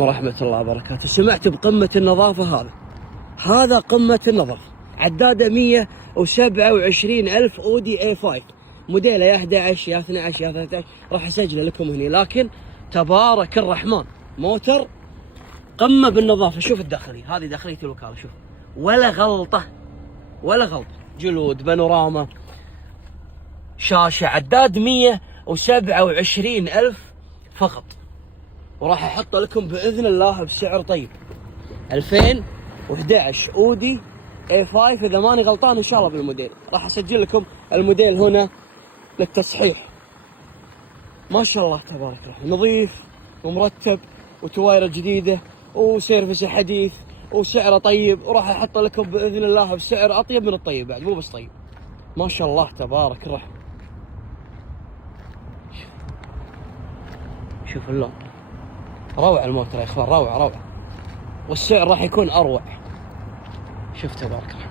ورحمة الله وبركاته. سمعت بقمة النظافة هذا قمة النظافة. عدادة 127,000 اودي A5 موديله يا 11 يا 12 يا 13 راح اسجله لكم هنا، لكن تبارك الرحمن موتر قمة بالنظافة. شوف الداخلية، هذه داخلية الوكالة، شوف ولا غلطة ولا غلطة. جلود، بانوراما، شاشة. عداد 127,000 فقط، وراح احطه لكم باذن الله بسعر طيب. 2011 اودي A5 اذا ماني غلطان ان شاء الله بالموديل. راح اسجل لكم الموديل هنا للتصحيح. ما شاء الله تبارك الله، نظيف ومرتب وتوايره جديده وسيرفس حديث وسعره طيب، وراح احطه لكم باذن الله بسعر اطيب من الطيب بعد، مو بس طيب. ما شاء الله تبارك الرحمن. شوف اللون، روعة الموتر يا اخوان، روعة، والسعر راح يكون اروع. شوف تبارك الله.